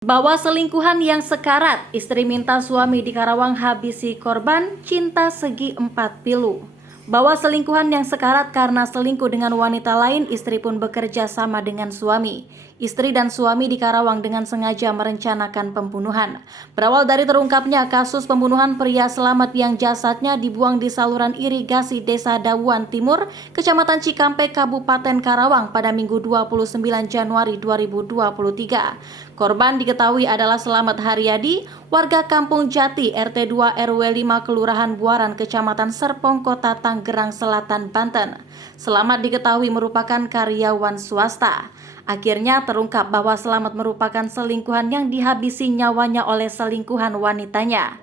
Bawa selingkuhan yang sekarat, istri minta suami di Karawang habisi korban, cinta segi 4 pilu. Bawa selingkuhan yang sekarat karena selingkuh dengan wanita lain, istri pun bekerja sama dengan suami. Istri dan suami di Karawang dengan sengaja merencanakan pembunuhan. Berawal dari terungkapnya kasus pembunuhan pria selamat yang jasadnya dibuang di saluran irigasi Desa Dawuan Timur, Kecamatan Cikampek, Kabupaten Karawang pada Minggu 29 Januari 2023. Korban diketahui adalah Selamat Haryadi, warga Kampung Jati, RT 2 RW 5 Kelurahan Buaran, Kecamatan Serpong, Kota Tanggerang Selatan, Banten. Selamat diketahui merupakan karyawan swasta. Akhirnya terungkap bahwa Selamat merupakan selingkuhan yang dihabisi nyawanya oleh selingkuhan wanitanya.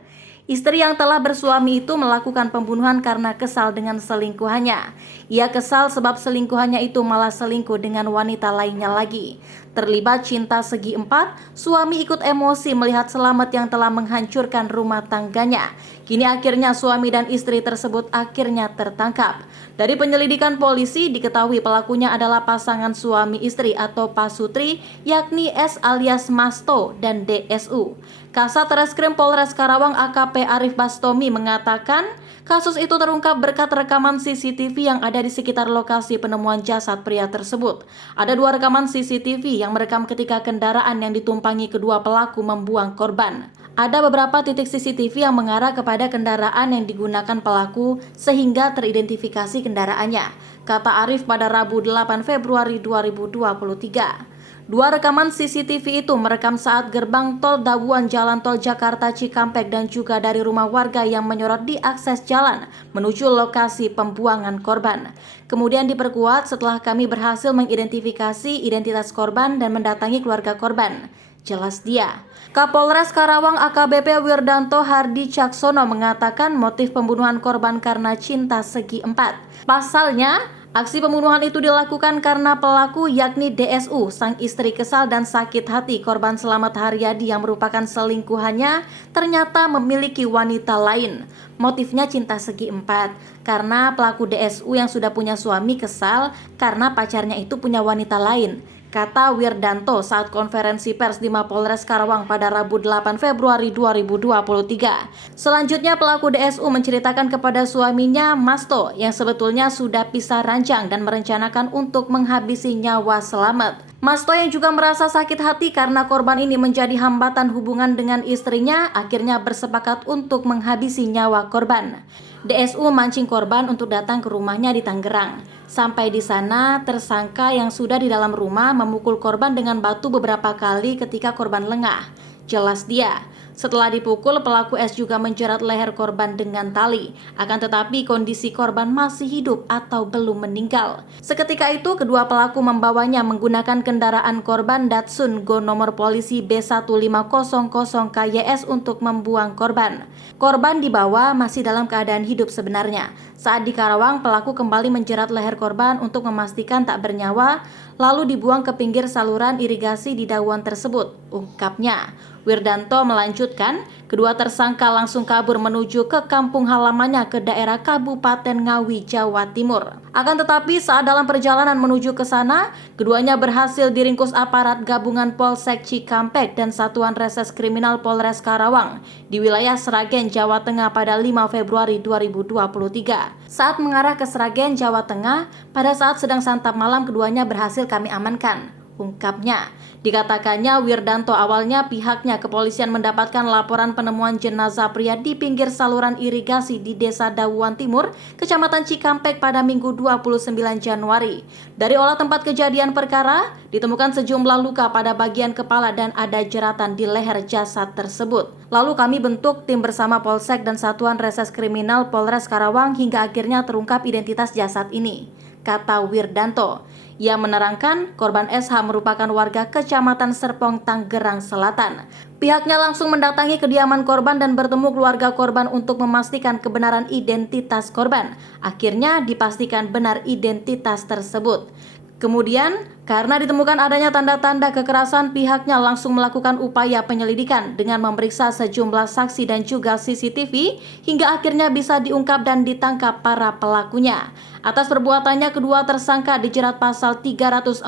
Istri yang telah bersuami itu melakukan pembunuhan karena kesal dengan selingkuhannya. Ia kesal sebab selingkuhannya itu malah selingkuh dengan wanita lainnya lagi. Terlibat cinta segi 4, suami ikut emosi melihat Selamat yang telah menghancurkan rumah tangganya. Kini akhirnya suami dan istri tersebut akhirnya tertangkap. Dari penyelidikan polisi diketahui pelakunya adalah pasangan suami istri atau pasutri, yakni S alias Masto dan DSU. Kasat Reskrim Polres Karawang AKP Arif Bastomi mengatakan kasus itu terungkap berkat rekaman CCTV yang ada di sekitar lokasi penemuan jasad pria tersebut. Ada 2 rekaman CCTV yang merekam ketika kendaraan yang ditumpangi kedua pelaku membuang korban. Ada beberapa titik CCTV yang mengarah kepada kendaraan yang digunakan pelaku sehingga teridentifikasi kendaraannya, kata Arif pada Rabu 8 Februari 2023. 2 rekaman CCTV itu merekam saat gerbang tol Dawuan Jalan Tol Jakarta Cikampek dan juga dari rumah warga yang menyorot di akses jalan menuju lokasi pembuangan korban. Kemudian diperkuat setelah kami berhasil mengidentifikasi identitas korban dan mendatangi keluarga korban. Jelas dia. Kapolres Karawang AKBP Wirdanto Hardi Caksono mengatakan motif pembunuhan korban karena cinta segi 4. Pasalnya, aksi pembunuhan itu dilakukan karena pelaku yakni DSU, sang istri kesal dan sakit hati korban Selamat Haryadi yang merupakan selingkuhannya ternyata memiliki wanita lain. Motifnya cinta segi 4 karena pelaku DSU yang sudah punya suami kesal karena pacarnya itu punya wanita lain, kata Wirdanto saat konferensi pers di Mapolres Karawang pada Rabu 8 Februari 2023. Selanjutnya pelaku DSU menceritakan kepada suaminya Masto yang sebetulnya sudah pisah ranjang dan merencanakan untuk menghabisi nyawa Selamat. Masto yang juga merasa sakit hati karena korban ini menjadi hambatan hubungan dengan istrinya akhirnya bersepakat untuk menghabisi nyawa korban. DSU mancing korban untuk datang ke rumahnya di Tangerang. Sampai di sana, tersangka yang sudah di dalam rumah memukul korban dengan batu beberapa kali ketika korban lengah. Jelas dia. Setelah dipukul, pelaku S juga menjerat leher korban dengan tali. Akan tetapi kondisi korban masih hidup atau belum meninggal. Seketika itu, kedua pelaku membawanya menggunakan kendaraan korban Datsun Go nomor polisi B1500 KYS untuk membuang korban. Korban dibawa masih dalam keadaan hidup sebenarnya. Saat di Karawang, pelaku kembali menjerat leher korban untuk memastikan tak bernyawa, lalu dibuang ke pinggir saluran irigasi di Dawuan tersebut, ungkapnya. Wirdanto melanjutkan, kedua tersangka langsung kabur menuju ke kampung halamannya ke daerah Kabupaten Ngawi, Jawa Timur. Akan tetapi saat dalam perjalanan menuju ke sana, keduanya berhasil diringkus aparat gabungan Polsek Cikampek dan Satuan Reses Kriminal Polres Karawang di wilayah Sragen, Jawa Tengah pada 5 Februari 2023. Saat mengarah ke Sragen, Jawa Tengah, pada saat sedang santap malam keduanya berhasil kami amankan, ungkapnya. Dikatakannya Wirdanto awalnya pihaknya kepolisian mendapatkan laporan penemuan jenazah pria di pinggir saluran irigasi di Desa Dawuan Timur, Kecamatan Cikampek pada Minggu 29 Januari. Dari olah tempat kejadian perkara, ditemukan sejumlah luka pada bagian kepala dan ada jeratan di leher jasad tersebut. Lalu kami bentuk tim bersama Polsek dan Satuan Reses Kriminal Polres Karawang hingga akhirnya terungkap identitas jasad ini, kata Wirdanto. Ia menerangkan korban SH merupakan warga Kecamatan Serpong, Tanggerang Selatan. Pihaknya langsung mendatangi kediaman korban dan bertemu keluarga korban untuk memastikan kebenaran identitas korban. Akhirnya dipastikan benar identitas tersebut. Kemudian, karena ditemukan adanya tanda-tanda kekerasan, pihaknya langsung melakukan upaya penyelidikan dengan memeriksa sejumlah saksi dan juga CCTV hingga akhirnya bisa diungkap dan ditangkap para pelakunya. Atas perbuatannya, kedua tersangka dijerat pasal 340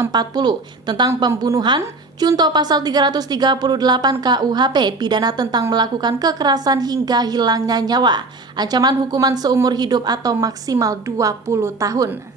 tentang pembunuhan, Junto pasal 338 KUHP, pidana tentang melakukan kekerasan hingga hilangnya nyawa, ancaman hukuman seumur hidup atau maksimal 20 tahun.